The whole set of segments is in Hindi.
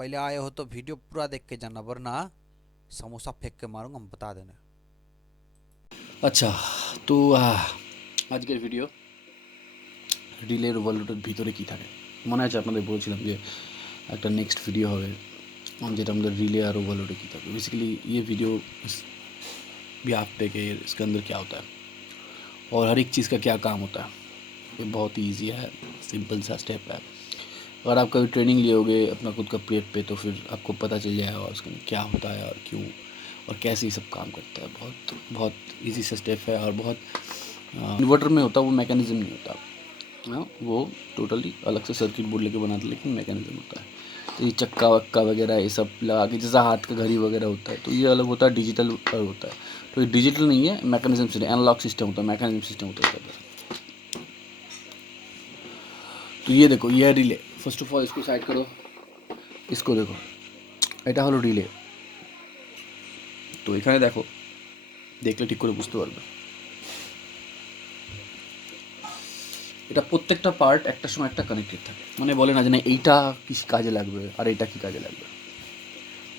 पहले आए हो तो वीडियो पूरा देख के जाना, वरना समोसा फेंक के मारूंगा, हम बता देना। আচ্ছা, তো আজকের ভিডিও রিলের ওভারলোডের ভিতরে কী থাকে মনে আছে আপনাদের বলছিলাম যে একটা নেক্সট ভিডিও হবে যেটা আমাদের रिले और ओवरलोड की था। बेसिकली ये वीडियो भी आप देखे इसके अंदर क्या होता है और हर एक चीज़ का क्या काम होता है। ये बहुत ही ईजी है, सिंपल सा स्टेप है। अगर आप कभी ट्रेनिंग लिए होगे अपना खुद का प्रेप पे तो फिर आपको पता चल जाएगा उसके अंदर क्या होता है और क्यों और कैसे ये सब काम करता है। बहुत बहुत ईजी सा स्टेप है और बहुत इन्वर्टर में होता वो मैकेनिज़्म नहीं होता। हाँ, वो टोटली अलग से सर्किट बोर्ड लेके बनाते लेकिन मैकेनिज्म होता है। तो ये चक्का वक्का वगैरह ये सब लगा के जैसा हाथ का घड़ी वगैरह होता है तो ये अलग होता है, डिजिटल अलग होता है। तो ये डिजिटल नहीं है, मैकेनिज्म से एनालॉग सिस्टम होता है, मैकेनिज्म सिस्टम होता है इसके अंदर। तो ये देखो ये रिले, फर्स्ट ऑफ ऑल इसको साइड करो, इसको देखो এটা হলো রিলে। তো এখানে দেখো, দেখলে ঠিক করে বুঝতে পারবে এটা প্রত্যেকটা পার্ট একটা সময় একটা কানেক্টেড থাকে। মানে বলে না যে না এইটা কি কাজে লাগবে আর এটা কি কাজে লাগবে,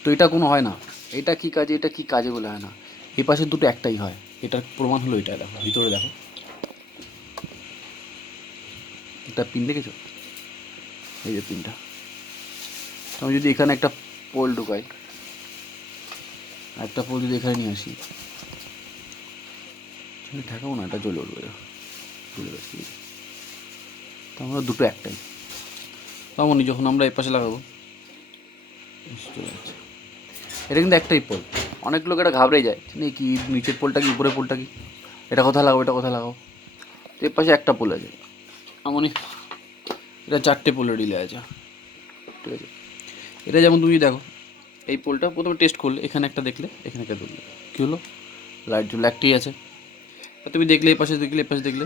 তো এটা কোনো হয় না। এটা কি কাজে এটা কি কাজে বলে হয় না, এই পাশে দুটো একটাই হয়। এটার প্রমাণ হলো এটা, দেখো ভিতরে দেখো একটা পিন দেখেছো, এই যে পিনটা। আমি যদি এখানে একটা পোল ঢুকাই, একটা পোল যদি এখানে নিয়ে আসি, ঠেকাবো না, এটা জ্বলে উঠবে, জ্বলে গেছে। তো আমরা দুটো একটাই, তেমনই যখন আমরা এই পাশে লাগাবো চলে যাচ্ছে। এটা কিন্তু একটাই পোল। অনেক লোক এটা ঘাবড়ে যায় কি নিচের পোলটা কি উপরের পোলটা কি, এটা কোথায় লাগাবো এটা কোথায় লাগাবো। তো এর পাশে একটা পোল আছে, এমনই এটা চারটে পোলের রিলে আছে, ঠিক আছে। এটা যেমন তুমি দেখো এই পোলটা প্রথমে টেস্ট করলে, এখানে একটা দেখলে এখানে একটা দেখলে কী হলো, লাইট জ্বলে একটাই আছে। আর তুমি দেখলে এই পাশে দেখলে এই পাশে দেখলে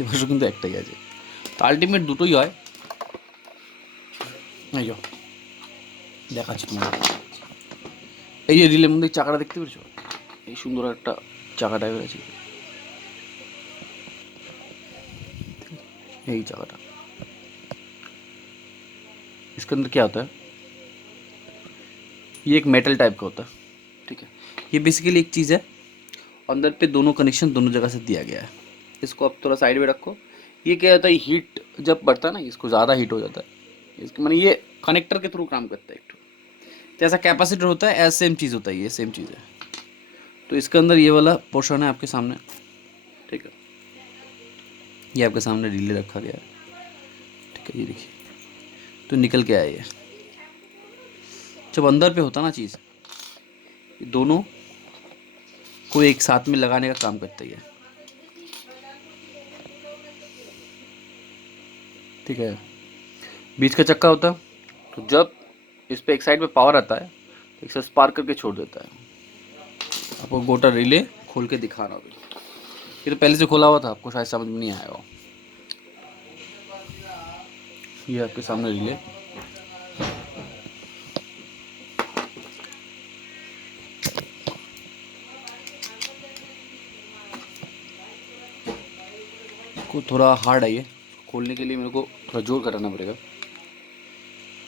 এ পাশে কিন্তু একটাই আছে। তো আলটিমেট দুটোই হয়। এই যো দেখাচ্ছি তোমার, এই যে রিলের মধ্যে চাকাটা দেখতে পেরেছো, এই সুন্দর একটা চাকা টাইপের আছে, यही चाका। इसके अंदर क्या होता है, ये एक मेटल टाइप का होता है, ठीक है। ये बेसिकली एक चीज़ है, अंदर पे दोनों कनेक्शन दोनों जगह से दिया गया है। इसको आप थोड़ा साइड में रखो। ये क्या होता है, हीट जब बढ़ता है ना, इसको ज़्यादा हीट हो जाता है, इसके मैंने ये कनेक्टर के थ्रू काम करता है एक ठो। जैसा कैपेसिटर होता है ऐसा सेम चीज़ होता है, ये सेम चीज़ है। तो इसके अंदर ये वाला पोर्शन है आपके सामने, ठीक है। ये आपके सामने रिले रखा गया है, ठीक है। ये देखिए तो निकल के आया ये। जब अंदर पे होता ना चीज़, दोनों को एक साथ में लगाने का काम करता है, ठीक है। बीच का चक्का होता है, तो जब इस पे एक साइड पे पावर आता है तो इसे स्पार्क करके छोड़ देता है। आपको गोटा रिले खोल के दिखा रहा हूँ, ये तो पहले से खोला हुआ था, आपको शायद समझ में नहीं आया हो। ये आपके सामने रिले, को थोड़ा हार्ड है ये खोलने के लिए, मेरे को थोड़ा जोर कराना पड़ेगा।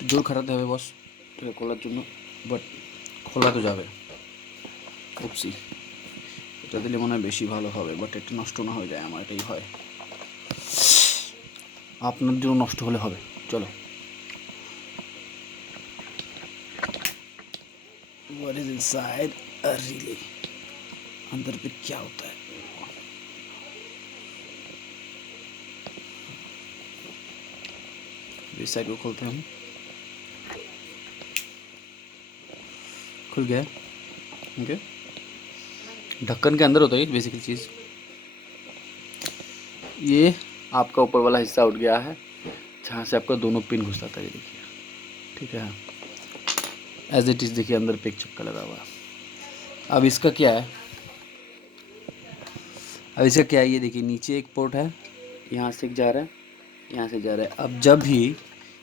जोर खाटाते হবে বস এটা খোলার জন্য, বাট খোলা তো যাবে। উপসি এটা দিলে মনে হয় বেশি ভালো হবে, বাট এটা নষ্ট না হয়ে যায়, আমার এটাই হয়। আপনার জন্য নষ্ট হলে হবে, চলো। What is inside a relay, अंदर पे क्या होता है। इस साइड को खोलते हैं हम, खुल गया, ओके। ढक्कन के अंदर होता है बेसिकली चीज़। ये आपका ऊपर वाला हिस्सा उठ गया है, जहाँ से आपका दोनों पिन घुसता था, ये देखिए, ठीक है। एज इट इज़ देखिए अंदर पे एक चक्का लगा हुआ है। अब इसका क्या है, अब इसका क्या है, ये देखिए नीचे एक पोर्ट है, यहाँ से जा रहा है, यहाँ से जा रहा है। अब जब भी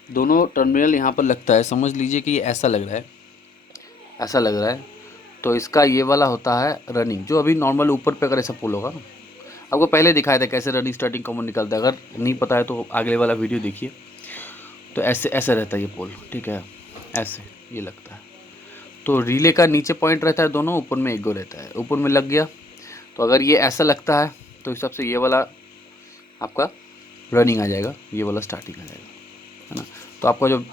दोनों टर्मिनल यहाँ पर लगता है, समझ लीजिए कि ये ऐसा लग रहा है, ऐसा लग रहा है, तो इसका ये वाला होता है रनिंग। जो अभी नॉर्मल ऊपर पे अगर ऐसा पुल होगा ना, आपको पहले दिखाया था कैसे रनिंग स्टार्टिंग कॉमन निकलता है। अगर नहीं पता है तो अगले वाला वीडियो देखिए, तो ऐसे ऐसे रहता है ये पोल, ठीक है, ऐसे ये लगता है। तो रिले का नीचे पॉइंट रहता है दोनों, ऊपर में एक गो रहता है, ऊपर में लग गया। तो अगर ये ऐसा लगता है तो इस हिसाब से ये वाला आपका रनिंग आ जाएगा, ये वाला स्टार्टिंग आ जाएगा, है ना। तो आपका जो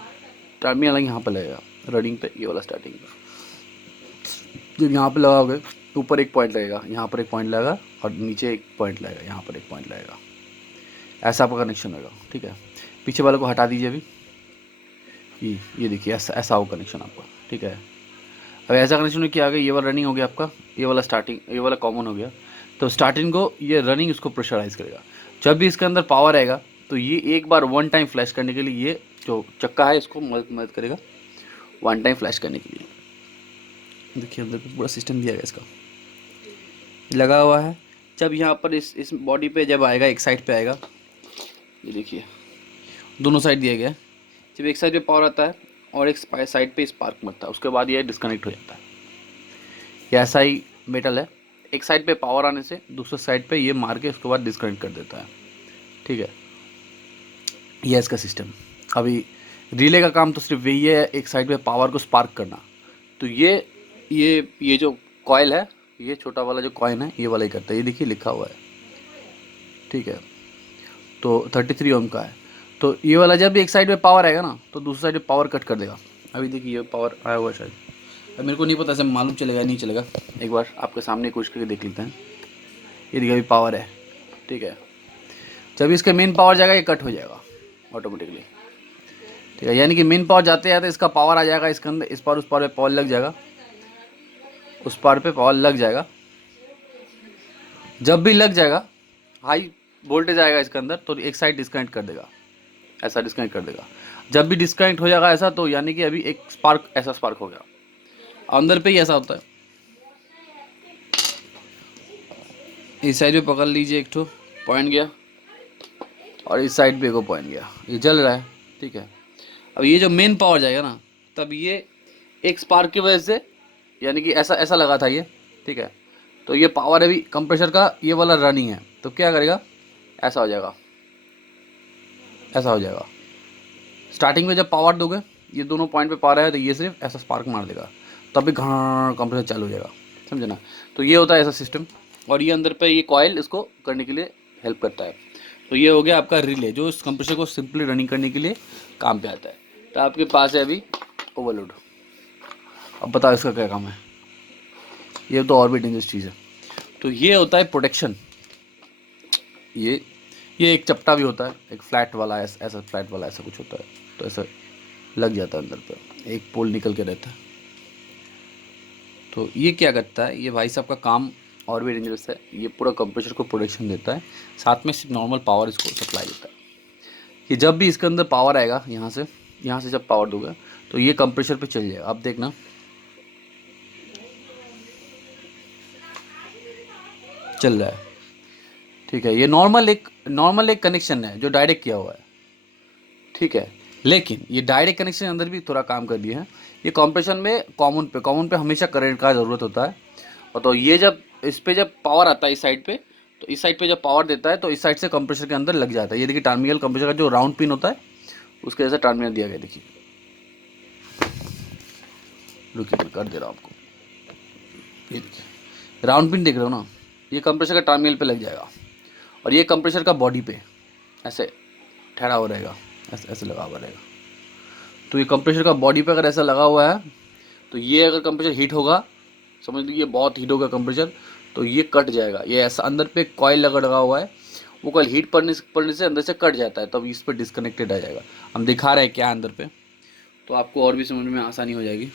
टर्मिनल है यहाँ पर लगेगा रनिंग पे, ये वाला स्टार्टिंग पे। जब यहाँ पे लगाओगे तो ऊपर एक पॉइंट लगेगा, यहाँ पर एक पॉइंट लगेगा, और नीचे एक पॉइंट लगेगा, यहाँ पर एक पॉइंट लगेगा। ऐसा आपका कनेक्शन होगा, ठीक है। पीछे वाले को हटा दीजिए अभी, ये देखिए ऐसा ऐसा हो कनेक्शन आपका, ठीक है। अब ऐसा कनेक्शन किया गया, ये वाला रनिंग हो गया आपका, ये वाला स्टार्टिंग, ये वाला कॉमन हो गया। तो स्टार्टिंग को ये रनिंग इसको प्रेशराइज करेगा। जब भी इसके अंदर पावर आएगा तो ये एक बार वन टाइम फ्लैश करने के लिए ये जो चक्का है इसको मदद करेगा वन टाइम फ्लैश करने के लिए। देखिए अंदर पूरा सिस्टम दिया गया इसका, लगा हुआ है। जब यहाँ पर इस बॉडी पे जब आएगा, एक साइड पे आएगा, ये देखिए दोनों साइड दिया गया है। जब एक साइड पे पावर आता है और एक साइड पे स्पार्क मरता है, उसके बाद ये डिस्कनेक्ट हो जाता है। ये ऐसा ही मेटल है, एक साइड पे पावर आने से दूसरे साइड पे ये मार के उसके बाद डिस्कनेक्ट कर देता है, ठीक है। ये इसका सिस्टम। अभी रिले का काम तो सिर्फ यही है, एक साइड पे पावर को स्पार्क करना। तो ये जो कॉयल है, ये छोटा वाला जो कॉइन है, ये वाला ही करता है। ये देखिए लिखा हुआ है, ठीक है। तो 33 ओम का है। तो ये वाला जब भी एक साइड पे पावर आएगा ना तो दूसरी साइड पे पावर कट कर देगा। अभी देखिए ये पावर आया हुआ है शायद, अब मेरे को नहीं पता ऐसे मालूम चलेगा नहीं चलेगा, एक बार आपके सामने कोशिश करके देख लेते हैं। ये देखिए अभी पावर है, ठीक है। जब इसका मेन पावर जाएगा ये कट हो जाएगा ऑटोमेटिकली, ठीक है। यानी कि मेन पावर जाते जाते इसका पावर आ जाएगा, इसके अंदर इस पार उस पार पे पावर लग जाएगा, उस पार पे पावर लग जाएगा। जब भी लग जाएगा हाई वोल्टेज आएगा इसके अंदर तो एक साइड डिस्कनेक्ट कर देगा, ऐसा डिस्कनेक्ट कर देगा। जब भी डिस्कनेक्ट हो जाएगा ऐसा, तो यानी कि अभी एक स्पार्क, ऐसा स्पार्क हो गया। अंदर पे ही ऐसा होता है। इस साइड पे पकड़ लीजिए, एक ठो पॉइंट गया और इस साइड पे को पॉइंट गया, ये जल रहा है, ठीक है। अब ये जो मेन पावर जाएगा ना, तब ये एक स्पार्क की वजह से, यानी कि ऐसा ऐसा लगा था ये, ठीक है। तो ये पावर अभी कंप्रेसर का ये वाला रनिंग है, तो क्या करेगा, ऐसा हो जाएगा, ऐसा हो जाएगा। स्टार्टिंग में जब पावर दोगे, ये दोनों पॉइंट पे पावर है तो ये सिर्फ ऐसा स्पार्क मार देगा, तब भी घाँ कंप्रेसर चालू हो जाएगा, समझे ना। तो ये होता है ऐसा सिस्टम। और ये अंदर पे ये कॉयल इसको करने के लिए हेल्प करता है। तो ये हो गया आपका रिले, जो इस कंप्रेसर को सिंपली रनिंग करने के लिए काम पे आता है। तो आपके पास है अभी ओवरलोड। अब बताओ इसका क्या काम है, ये तो और भी डेंजरस चीज़ है। तो ये होता है प्रोटेक्शन। ये एक चपटा भी होता है, एक फ्लैट वाला, ऐसा फ्लैट वाला ऐसा कुछ होता है, तो ऐसा लग जाता है अंदर पे, एक पोल निकल के रहता है। तो ये क्या करता है, ये भाई साहब का काम और भी डेंजरस है। ये पूरा कंप्रेसर को प्रोटेक्शन देता है, साथ में सिर्फ नॉर्मल पावर इसको सप्लाई देता है। कि जब भी इसके अंदर पावर आएगा, यहाँ से जब पावर दोगे तो ये कंप्रेसर पे चल जाएगा। अब देखना, चल रहा है, ठीक है। ये नॉर्मल एक कनेक्शन है जो डायरेक्ट किया हुआ है, ठीक है। लेकिन ये डायरेक्ट कनेक्शन के अंदर भी थोड़ा काम कर दिया है। ये कंप्रेशन में कॉमन पे हमेशा करंट का ज़रूरत होता है। और तो ये जब इस पे जब पावर आता है इस साइड पे, तो इस साइड पे जब पावर देता है तो इस साइड से कंप्रेसर के अंदर लग जाता है। ये देखिए टर्मिनल कंप्रेसर का जो राउंड पिन होता है उसके जैसा टर्मिनल दिया गया, देखिए। रुकिए कर दे रहा हूँ आपको, ये देखिए राउंड पिन देख रहे हो ना, ये कंप्रेसर का टर्मिनल पे लग जाएगा। और ये कंप्रेसर का बॉडी पे ऐसे ठहरा हुआ रहेगा, ऐसे लगा हुआ रहेगा। तो ये कंप्रेसर का बॉडी पे अगर ऐसा लगा हुआ है, तो ये अगर कंप्रेसर हीट होगा, समझ लीजिए बहुत हीट होगा कंप्रेसर, तो ये कट जाएगा। ये ऐसा अंदर पे कॉइल लगा हुआ है, वो कॉइल हीट पड़ने से अंदर से कट जाता है, तब इस पर डिस्कनेक्टेड आ जाएगा। हम दिखा रहे हैं क्या अंदर पे, तो आपको और भी समझ में आसानी हो जाएगी,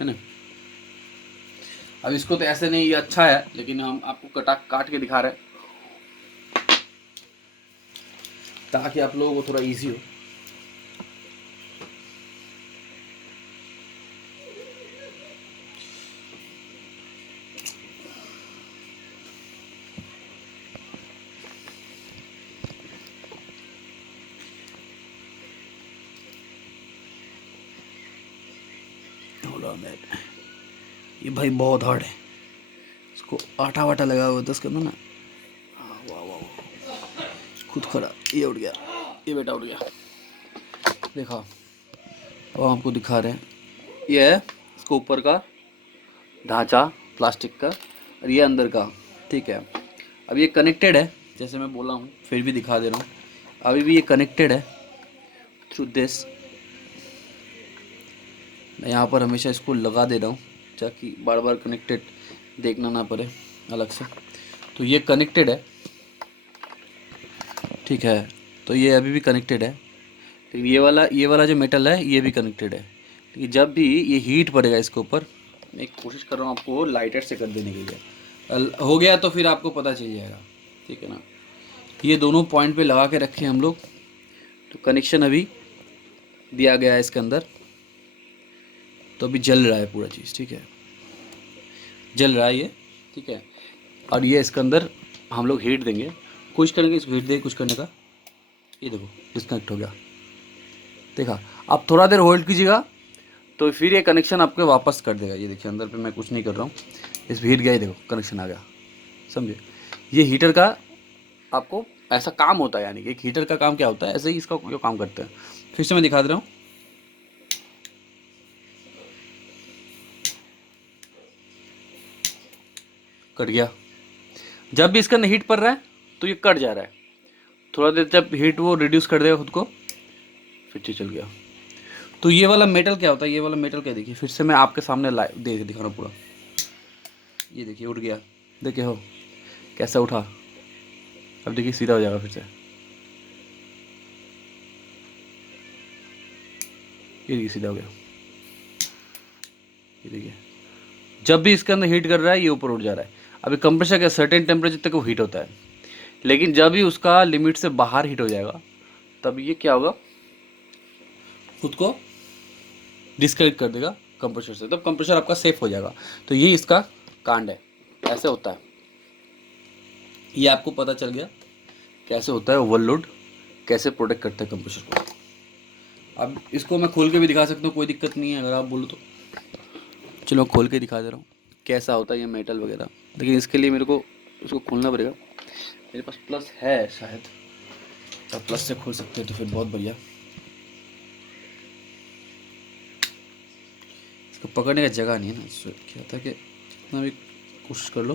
है ना। अब इसको तो ऐसे नहीं, ये अच्छा है, लेकिन हम आपको काट के दिखा रहे हैं ताकि आप लोगों को थोड़ा इजी हो। ये भाई बहुत हार्ड है, इसको आटा वाटा लगा हुआ था इसके अंदर ना। वाह वाह वाह, खुद खड़ा, ये उठ गया, ये बेटा उठ गया। देखा, अब आपको दिखा रहे हैं, ये है इसको ऊपर का ढांचा प्लास्टिक का और ये अंदर का, ठीक है। अब ये कनेक्टेड है, जैसे मैं बोला हूँ, फिर भी दिखा दे रहा हूँ, अभी भी ये कनेक्टेड है थ्रू दिस। मैं यहाँ पर हमेशा इसको लगा दे रहा हूँ ताकि बार बार कनेक्टेड देखना ना पड़े अलग से। तो ये कनेक्टेड है, ठीक है। तो ये अभी भी कनेक्टेड है, लेकिन ये वाला जो मेटल है ये भी कनेक्टेड है। लेकिन जब भी ये हीट पड़ेगा इसके ऊपर, मैं कोशिश कर रहा हूँ आपको लाइटर से कर देने के लिए, हो गया तो फिर आपको पता चल जाएगा, ठीक है ना। ये दोनों पॉइंट पे लगा के रखे हम लोग, तो कनेक्शन अभी दिया गया है इसके अंदर, तो अभी जल रहा है पूरा चीज़, ठीक है, जल रहा है ये, ठीक है। और ये इसके अंदर हम लोग हीट देंगे, कुछ करेंगे इसको हीट देंगे कुछ करने का। ये देखो डिस्कनेक्ट हो गया, देखा। आप थोड़ा देर होल्ड कीजिएगा तो फिर ये कनेक्शन आपके वापस कर देगा। ये देखिए अंदर पे मैं कुछ नहीं कर रहा हूँ, इस हीट गया, ये देखो कनेक्शन आ गया, समझे। ये हीटर का आपको ऐसा काम होता है, यानी कि एक हीटर का काम क्या होता है, ऐसे ही इसका जो काम करते हैं। फिर से मैं दिखा दे रहा हूँ, कट गया। जब भी इसका हीट पड़ रहा है तो ये कट जा रहा है, थोड़ा देर जब हीट वो रिड्यूस कर देगा खुद को, फिर से चल गया। तो ये वाला मेटल क्या होता है, ये वाला मेटल क्या, देखिए फिर से मैं आपके सामने लाइव दिखा रहा हूँ पूरा। ये देखिए उठ गया, देखिए हो कैसा उठा। अब देखिए सीधा हो जाएगा फिर से, ये देखिए सीधा हो गया। ये देखिए जब भी इसके अंदर हीट कर रहा है ये ऊपर उठ जा रहा है। अभी कंप्रेसर का सर्टेन टेम्परेचर तक वो हीट होता है, लेकिन जब भी उसका लिमिट से बाहर हीट हो जाएगा तब ये क्या होगा, खुद को डिस्कनेक्ट कर देगा कंप्रेसर से, तब कंप्रेसर आपका सेफ हो जाएगा। तो ये इसका कांड है, ऐसे होता है। ये आपको पता चल गया कैसे होता है ओवरलोड, कैसे प्रोटेक्ट करता है कंप्रेसर को। अब इसको मैं खोल के भी दिखा सकता हूँ, कोई दिक्कत नहीं है अगर आप बोलो तो। चलो खोल के दिखा दे रहा हूँ कैसा होता है ये मेटल वगैरह, लेकिन इसके लिए मेरे को उसको खोलना पड़ेगा। मेरे पास प्लस है शायद, तो प्लस से खोल सकते हैं तो फिर बहुत बढ़िया। इसको पकड़ने का जगह नहीं है ना, इससे क्या होता है कि कितना भी कोशिश कर लो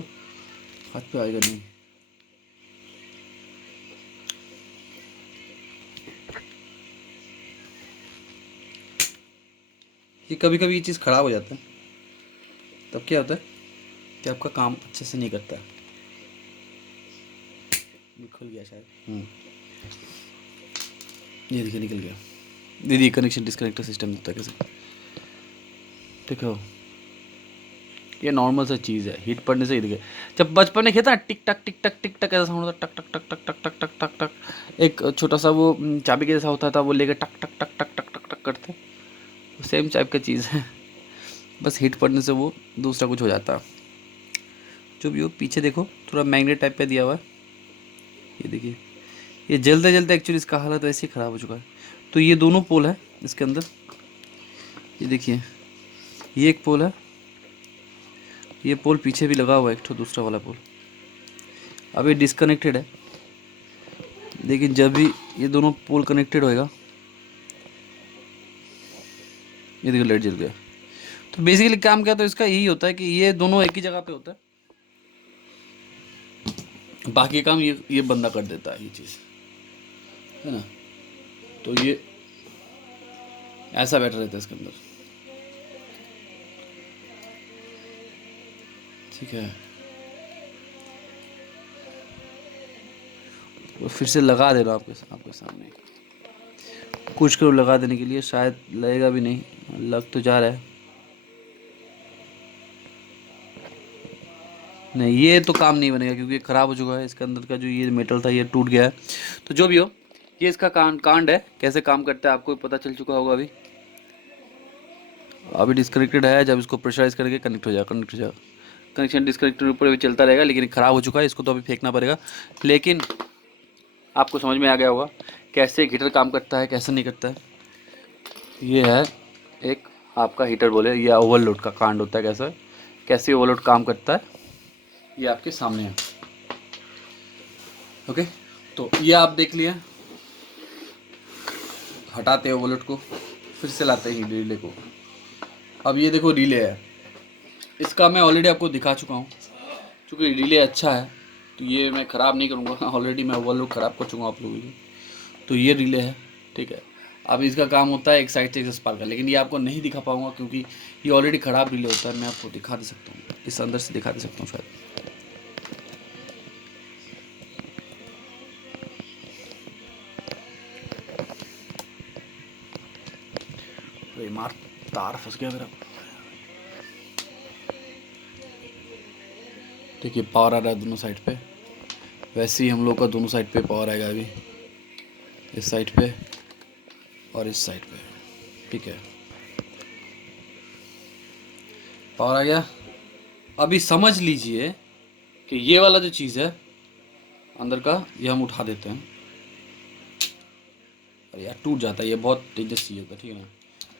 हाथ पे आएगा नहीं। ये कभी कभी ये चीज़ ख़राब हो जाता है, तब क्या होता है कि आपका काम अच्छे से नहीं करता है। खुल गया शायद, ये देखिए निकल गया। दीदी कनेक्शन डिस्कनेक्टर सिस्टम होता है कैसे, देखो ये नॉर्मल सा चीज़ है, हीट पड़ने से ही देखिए। जब बचपन में खेता ना टिक टक ऐसा साउंड होता, टक टक टक टक टक टक टक टक टक। एक छोटा सा वो चाबी के जैसा होता था, वो लेकर टक टक टक टक टक टक टक करते, सेम टाइप का चीज़ है, बस हीट पड़ने से वो दूसरा कुछ हो जाता है। जो भी हो पीछे देखो थोड़ा मैग्नेट टाइप का दिया हुआ है, ये देखिए। ये जलते जलते एक्चुअली इसका हालत वैसे ही ख़राब हो चुका है। तो ये दोनों पोल है इसके अंदर, ये देखिए ये एक पोल है, ये पोल पीछे भी लगा हुआ है एक तो दूसरा वाला पोल। अब ये डिस्कनेक्टेड है, लेकिन जब भी ये दोनों पोल कनेक्टेड होएगा, ये देखिए लाइट जल गया। तो बेसिकली काम क्या, तो इसका यही होता है कि ये दोनों एक ही जगह पे होता है, बाकी काम ये बंदा कर देता है, ये चीज़ है ना। तो ये ऐसा बैटर रहता है इसके अंदर, ठीक है। तो फिर से लगा दे रहा हूँ आपके सामने, कुछ करो लगा देने के लिए, शायद लगेगा भी नहीं, लग तो जा रहा है। नहीं ये तो काम नहीं बनेगा क्योंकि ख़राब हो चुका है, इसके अंदर का जो ये मेटल था ये टूट गया है। तो जो भी हो ये इसका कांड है, कैसे काम करता है आपको पता चल चुका होगा। अभी डिस्कनेक्टेड है, जब इसको प्रेशराइज करके कनेक्ट हो जाएगा। कनेक्शन डिस्कनेक्टेड ऊपर भी चलता रहेगा, लेकिन ख़राब हो चुका है, इसको तो अभी फेंकना पड़ेगा। लेकिन आपको समझ में आ गया होगा कैसे हीटर काम करता है कैसे नहीं करता है। ये है एक आपका हीटर बोले या ओवरलोड का कांड होता है, कैसे ओवरलोड काम करता है, ये आपके सामने है। ओके, तो ये आप देख लिए हटाते हैं ओवरलोड को, फिर से लाते हैं रिले को। अब ये देखो रिले है, इसका मैं ऑलरेडी आपको दिखा चुका हूँ। क्योंकि रिले अच्छा है तो ये मैं ख़राब नहीं करूँगा, ऑलरेडी मैं ओवरलोड ख़राब कर चुका हूँ आप लोगों की। तो ये रिले है, ठीक है। अब इसका काम होता है एक साइड से एक्सेस पार का, लेकिन ये आपको नहीं दिखा पाऊंगा क्योंकि ये ऑलरेडी ख़राब रिले होता है। मैं आपको दिखा दे सकता हूँ, इस अंदर से दिखा दे सकता हूँ शायद। अरे मार, तार फंस गया मेरा। देखिए पावर आ रहा है दोनों साइड पे, वैसे ही हम लोग का दोनों साइड पे पावर आएगा अभी, इस साइड पे और इस साइड पे, ठीक है। पावर आ गया। अभी समझ लीजिए कि ये वाला जो चीज़ है अंदर का, ये हम उठा देते हैं। अरे यार टूट जाता है, ये बहुत डेंजरस चीज़ होता है, ठीक है ना।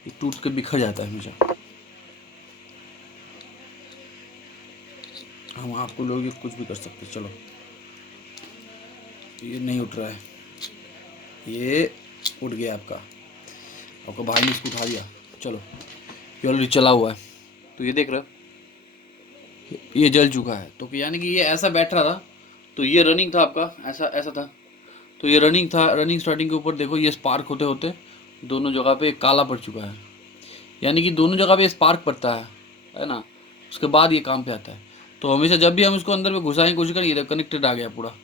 ये टूट के बिखर जाता है हमेशा। हम आपको लोग कुछ भी कर सकते हैं। चलो ये नहीं उठ रहा है, ये उठ गया आपका भाई ने इसको उठा दिया। चलो ये ऑलरेडी चला हुआ है, तो ये देख रहे हो ये जल चुका है। तो यानी कि ये ऐसा बैठ रहा था, तो ये रनिंग था आपका, ऐसा ऐसा था, तो ये रनिंग था। रनिंग स्टार्टिंग के ऊपर देखो ये स्पार्क होते होते दोनों जगह पे काला पड़ चुका है, यानी कि दोनों जगह पे स्पार्क पड़ता है ना। उसके बाद ये काम पे आता है। तो हमेशा जब भी हम इसको अंदर में घुसाएं कोशिश करें, ये कनेक्टेड आ गया, पूरा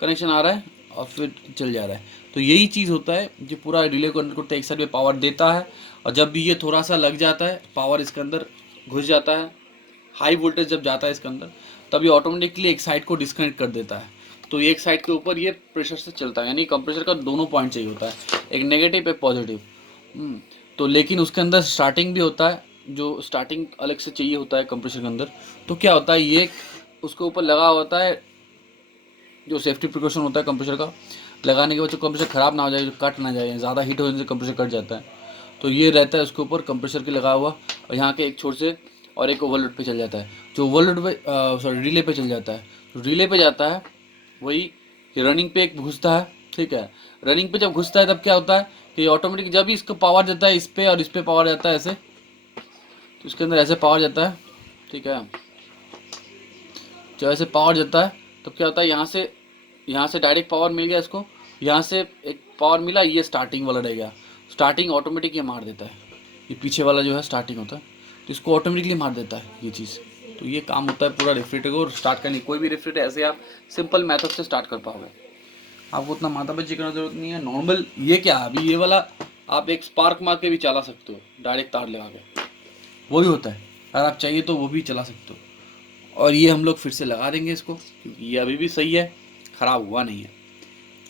कनेक्शन आ रहा है और फिर चल जा रहा है। तो यही चीज़ होता है जो पूरा रिले को अंदर को एक साइड में पावर देता है, और जब भी ये थोड़ा सा लग जाता है, पावर इसके अंदर घुस जाता है, हाई वोल्टेज जब जाता है इसके अंदर, तब ये ऑटोमेटिकली एक साइड को डिस्कनेक्ट कर देता है। तो एक साइड के ऊपर ये प्रेशर से चलता है, यानी कंप्रेसर का दोनों पॉइंट चाहिए होता है, एक नेगेटिव एक पॉजिटिव। तो लेकिन उसके अंदर स्टार्टिंग भी होता है, जो स्टार्टिंग अलग से चाहिए होता है कंप्रेसर के अंदर। तो क्या होता है, ये उसके ऊपर लगा होता है जो सेफ्टी प्रिकॉशन होता है कंप्रेसर का, लगाने के बाद जो कंप्रेसर ख़राब ना हो जाए, कट ना जाए, ज़्यादा हीट होने से कंप्रेसर कट जाता है। तो ये रहता है उसके ऊपर कंप्रेसर के लगा हुआ, और यहाँ के एक छोर से और एक ओवरलोड पे चल जाता है, जो ओवरलोड पे सॉरी रिले पे चल जाता है। तो रिले पे जाता है, वही रनिंग पे एक घुसता है, ठीक है। रनिंग पे जब घुसता है तब क्या होता है कि ऑटोमेटिक जब भी इसको पावर देता है इस पे और इस पे पावर जाता है ऐसे, तो इसके अंदर ऐसे पावर जाता है, ठीक है। जब ऐसे पावर जाता है तो क्या होता है, यहाँ से डायरेक्ट पावर मिल गया इसको, यहाँ से एक पावर मिला, ये स्टार्टिंग वाला रह गया। स्टार्टिंग ऑटोमेटिक ये मार देता है, ये पीछे वाला जो है स्टार्टिंग होता है, तो इसको ऑटोमेटिकली मार देता है ये चीज़। तो ये काम होता है पूरा रेफ्रिजरेटर को स्टार्ट करने। कोई भी रेफ्रिजरेटर ऐसे आप सिंपल मेथड से स्टार्ट कर पाओगे, आपको उतना माथापच्ची करने की जरूरत नहीं है। नॉर्मल ये क्या अभी ये वाला आप एक स्पार्क मार के भी चला सकते हो, डायरेक्ट तार लगा के, वो भी होता है। अगर आप चाहिए तो वो भी चला सकते हो। और ये हम लोग फिर से लगा देंगे इसको, क्योंकि ये अभी भी सही है, ख़राब हुआ नहीं है,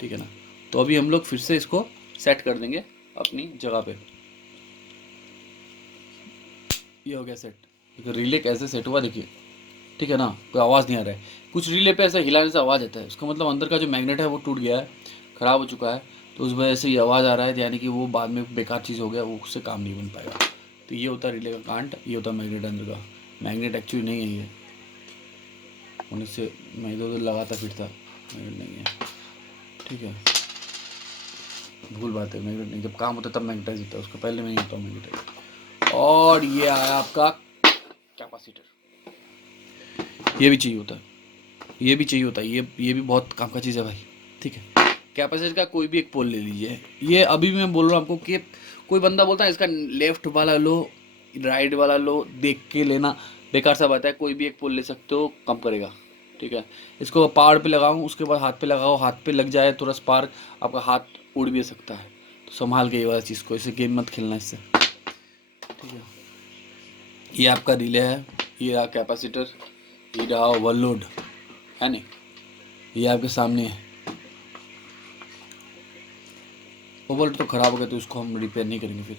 ठीक है ना। तो अभी हम लोग फिर से इसको सेट कर देंगे अपनी जगह पे। ये हो गया सेट। रिले कैसे सेट हुआ देखिए, ठीक है ना, कोई आवाज़ नहीं आ रहा है। कुछ रिले पे ऐसा हिलाने से आवाज़ आता है, उसका मतलब अंदर का जो मैग्नेट है वो टूट गया है, ख़राब हो चुका है, तो उस वजह से ये आवाज़ आ रहा है, यानी कि वो बाद में बेकार चीज़ हो गया, वो उससे काम नहीं बन पाएगा। तो ये होता है रिले का कांट, ये होता है मैग्नेट अंदर का। मैग्नेट एक्चुअली नहीं है ये, होने से मैं इधर उधर लगाता फिरता, मैग्नेट नहीं है, ठीक है। भूल बात है, मैग्नेट नहीं, जब काम होता है तब मैग्नेटाइज होता है, उसका पहले नहीं होता मैग्नेटाइज। और ये आया आपका कैपेसिटर, ये भी चाहिए होता है, ये भी चाहिए होता है, ये भी बहुत काम का चीज़ है भाई, ठीक है। कैपेसिटर का कोई भी एक पोल ले लीजिए। ये अभी भी मैं बोल रहा हूँ आपको कि कोई बंदा बोलता है इसका लेफ्ट वाला लो, राइट वाला लो, देख के लेना, बेकार सा बात है। कोई भी एक पोल ले सकते हो, कम करेगा, ठीक है। इसको पहाड़ पे लगाऊं, उसके बाद हाथ पे लगाओ, हाथ पे लग जाए थोड़ा स्पार्क, आपका हाथ उड़ भी सकता है। तो संभाल के ये वाला चीज़ को, इसे गेम मत खेलना इससे, ठीक है। ये आपका रिले है, ये रहा कैपेसिटर, ये रहा ओवरलोड, है नहीं, ये आपके सामने है। ओवरलोड तो ख़राब हो गया तो उसको हम रिपेयर नहीं करेंगे फिर।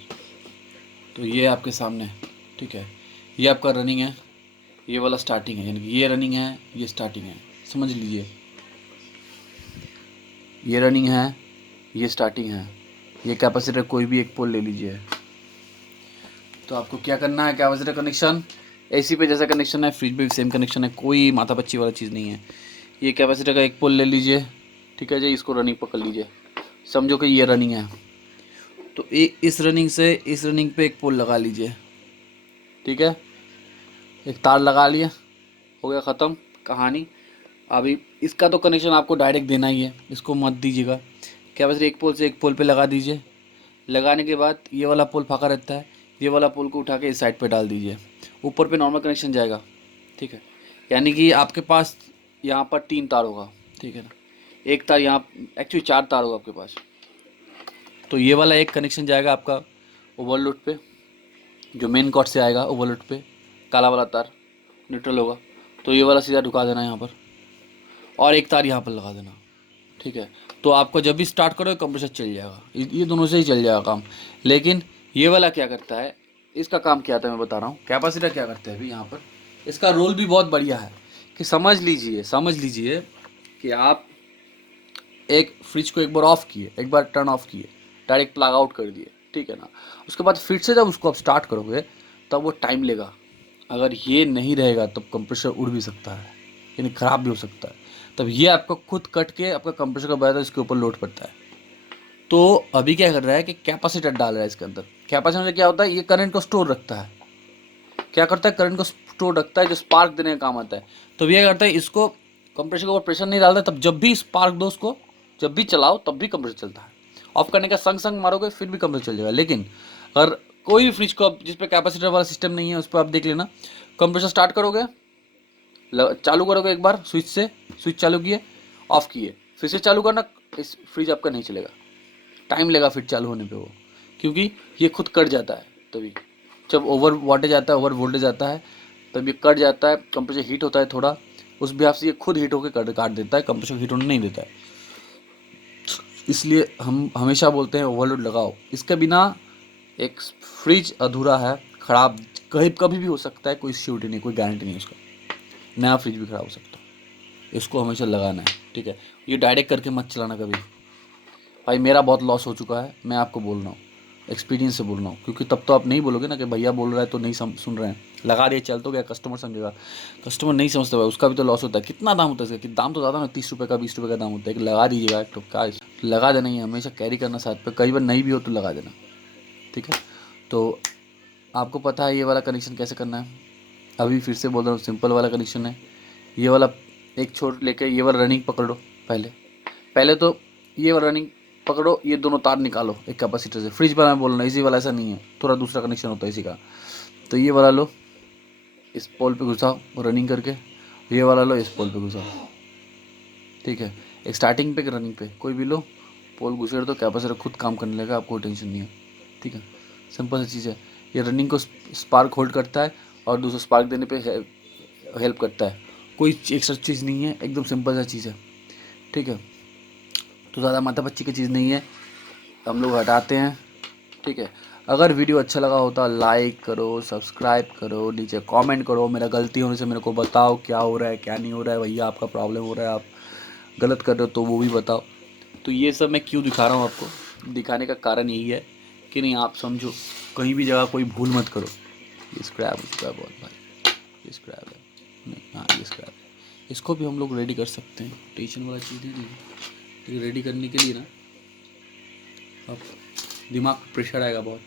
तो ये आपके सामने है, ठीक है। ये आपका रनिंग है, ये वाला स्टार्टिंग है, यानी कि ये रनिंग है, ये स्टार्टिंग है, समझ लीजिए। ये रनिंग है, ये स्टार्टिंग है। ये कैपेसिटर कोई भी एक पोल ले लीजिए। तो आपको क्या करना है, कैपेसिटर कनेक्शन एसी पे जैसा कनेक्शन है, फ्रिज पे भी सेम कनेक्शन है, कोई माथापच्ची वाला चीज़ नहीं है। ये कैपेसिटर का एक पोल ले लीजिए, ठीक है जी, इसको रनिंग पकड़ लीजिए, समझो कि ये रनिंग है। तो इस रनिंग से इस रनिंग पे एक पोल लगा लीजिए, ठीक है। एक तार लगा लिया, हो गया ख़त्म कहानी। अभी इसका तो कनेक्शन आपको डायरेक्ट देना ही है, इसको मत दीजिएगा। कैपेसिटर एक पोल से एक पोल पे लगा दीजिए। लगाने के बाद ये वाला पोल फाँका रहता है, ये वाला पोल को उठा के इस साइड पे डाल दीजिए। ऊपर पे नॉर्मल कनेक्शन जाएगा, ठीक है। यानी कि आपके पास यहाँ पर 3 तार होगा, ठीक है ना। एक तार यहाँ, एक्चुअली 4 तार होगा आपके पास। तो ये वाला एक कनेक्शन जाएगा आपका ओवरलोड पे, जो मेन कॉर्ड से आएगा ओवरलोड पे, काला वाला तार न्यूट्रल होगा। तो ये वाला सीधा ढुका देना यहाँ पर, और एक तार यहाँ पर लगा देना, ठीक है। तो आपको जब भी स्टार्ट करोगे कंप्रेसर चल जाएगा, ये दोनों से ही चल जाएगा काम। लेकिन ये वाला क्या करता है, इसका काम क्या आता है मैं बता रहा हूँ। कैपेसिटर क्या करता है अभी यहाँ पर, इसका रोल भी बहुत बढ़िया है कि समझ लीजिए कि आप एक फ्रिज को एक बार ऑफ किए, एक बार टर्न ऑफ किए, डायरेक्ट प्लग आउट कर दिए, ठीक है ना। उसके बाद फिर से जब उसको आप स्टार्ट करोगे तब वो टाइम लेगा। अगर ये नहीं रहेगा तब कंप्रेसर उड़ भी सकता है, यानी ख़राब भी हो सकता है। तब ये आपको खुद कट के आपका कंप्रेसर का बैटर इसके ऊपर लोड पड़ता है। तो अभी क्या कर रहा है कि कैपेसिटर डाल रहा है इसके अंदर। कैपेसिटर क्या होता है, ये करंट को स्टोर रखता है। क्या करता है, करंट को स्टोर रखता है, जो स्पार्क देने का काम आता है। तो ये करता है, इसको कंप्रेसर के ऊपर प्रेशर नहीं डालता, तब जब भी स्पार्क दो उसको, जब भी चलाओ तब भी कंप्रेसर चलता है। ऑफ करने का संग संग मारोगे फिर भी कंप्रेसर चल जाएगा। लेकिन अगर कोई भी फ्रिज को जिस पे कैपेसिटर वाला सिस्टम नहीं है उस पर आप देख लेना, कंप्रेसर स्टार्ट करोगे, चालू करोगे एक बार स्विच से, स्विच चालू किए, ऑफ किए, फिर से चालू करना, इस फ्रिज आपका नहीं चलेगा। टाइम लेगा फिर चालू होने पे वो, क्योंकि ये खुद कट जाता है। तभी जब ओवर वाटेज आता है, ओवर वोल्टेज आता है, तब ये कट जाता है, कंप्रेसर हीट होता है थोड़ा, उस बिहाफ से ये खुद हीट होकर काट देता है, कंप्रेसर हीट होने नहीं देता है। इसलिए हम हमेशा बोलते हैं ओवरलोड लगाओ। इसके बिना एक फ्रिज अधूरा है, ख़राब कभी भी हो सकता है, कोई श्योरिटी नहीं, कोई गारंटी नहीं उसका। नया फ्रिज भी ख़राब हो सकता है, इसको हमेशा लगाना है, ठीक है। ये डायरेक्ट करके मत चलाना कभी। भाई मेरा बहुत लॉस हो चुका है, मैं आपको बोल रहा हूँ, एक्सपीरियंस से बोल रहा हूँ। क्योंकि तब तो आप नहीं बोलोगे ना कि भैया बोल रहा है तो नहीं सुन रहे हैं, लगा दिए चल तो गया, कस्टमर समझेगा। कस्टमर नहीं समझता भाई, उसका भी तो लॉस होता है। कितना दाम होता है इसका, कि दाम तो ज़्यादा ना, 30 रुपये का 20 रुपये का दाम होता है। कि लगा दीजिएगा, तो क्या लगा देना ही है, हमेशा कैरी करना साथ पे, कई बार नहीं भी हो तो लगा देना, ठीक है। तो आपको पता है ये वाला कनेक्शन कैसे करना है। अभी फिर से बोल रहा हूँ, सिंपल वाला कनेक्शन है। ये वाला एक छोर लेके ये वाला रनिंग पकड़ो, पहले तो ये वाला रनिंग पकड़ो, ये दोनों तार निकालो एक कैपेसिटर से। फ्रिज वाला मैं बोल रहा हूँ, इसी वाला ऐसा नहीं है, थोड़ा दूसरा कनेक्शन होता है इसी का। तो ये वाला लो, इस पोल पे घुसाओ रनिंग करके, ये वाला लो, इस पोल पे घुसाओ, ठीक है। एक स्टार्टिंग पे रनिंग पे कोई भी लो, पोल घुसेड़ दो, कैपेसिटर खुद काम करने लगा, आपको टेंशन नहीं है, ठीक है। सिंपल सी चीज़ है। ये रनिंग को स्पार्क होल्ड करता है और दूसरा स्पार्क देने पे हेल्प करता है। कोई एक्स्ट्रा चीज़ नहीं है, एकदम सिंपल सा चीज़ है, ठीक है। तो ज़्यादा माथापच्ची की चीज़ नहीं है, हम लोग हटाते हैं, ठीक है। अगर वीडियो अच्छा लगा होता लाइक करो, सब्सक्राइब करो, नीचे कमेंट करो, मेरा गलती होने से मेरे को बताओ क्या हो रहा है क्या नहीं हो रहा है, भैया आपका प्रॉब्लम हो रहा है, आप गलत कर रहे हो तो वो भी बताओ। तो ये सब मैं क्यों दिखा रहा हूँ आपको, दिखाने का कारण यही है कि नहीं आप समझो, कहीं भी जगह कोई भूल मत करो। ये स्क्रैप बहुत भाई, ये स्क्रैप है नहीं, हाँ ये स्क्रैप है। इसको भी हम लोग रेडी कर सकते हैं, टेंशन वाला चीज़ नहीं है। लेकिन रेडी करने के लिए ना अब दिमाग पर प्रेशर आएगा बहुत।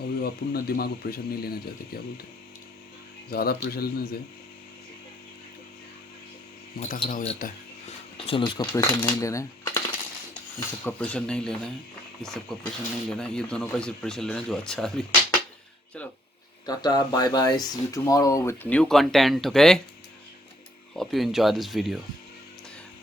अभी अपन ना दिमाग पर प्रेशर नहीं लेना चाहते, क्या बोलते हैं, ज़्यादा प्रेशर लेने से माथा खराब हो जाता है। तो चलो उसका प्रेशर नहीं लेना है, इस सब का प्रेशर नहीं लेना है, इस सब का प्रेशर नहीं लेना है, ये दोनों का सिर्फ प्रेशर लेना है जो अच्छा है अभी। चलो tata bye bye, see you tomorrow with new content, okay. Hope you enjoy this video.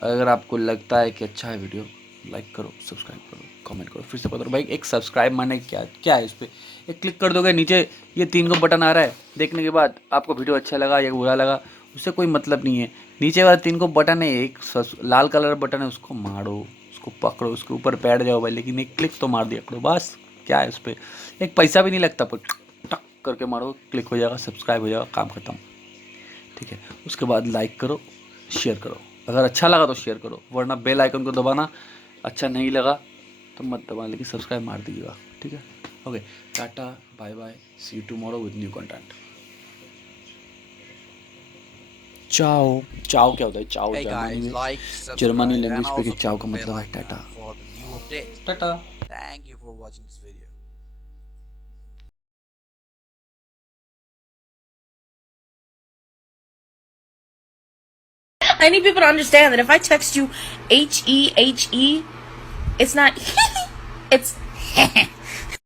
अगर आपको लगता है कि अच्छा है वीडियो, लाइक करो, सब्सक्राइब करो, कमेंट करो। फिर से बता दो भाई, एक सब्सक्राइब माने क्या है, इस पर एक क्लिक कर दोगे, नीचे ये 3 को बटन आ रहा है, देखने के बाद आपको वीडियो अच्छा लगा या बुरा लगा उससे कोई मतलब नहीं है। नीचे वाला 3 को बटन है, एक लाल कलर बटन है, उसको मारो, उसको पकड़ो, उसके ऊपर बैठ जाओ भाई, लेकिन एक क्लिक तो मार दिया करो बस। क्या है उस पर, एक पैसा भी नहीं लगता, पर टक करके मारो, क्लिक हो जाएगा, सब्सक्राइब हो जाएगा, काम खत्म, ठीक है। उसके बाद लाइक करो, शेयर करो, अगर अच्छा लगा तो शेयर करो, वरना बेल आइकन को दबाना, अच्छा नहीं लगा तो मत दबाना, लेकिन सब्सक्राइब मार दीजिएगा, ठीक है। Okay tata bye bye, see you tomorrow with new content. Ciao, ciao क्या होता है, चाओ Hey जर्मनी guys, में, like, Germany subscribe, and language पे also चाओ click का the मतलब bell है icon Tata. for the new updates. Tata. Thank you for watching this video. I need people to understand that if I text you H-E-H-E, it's not it's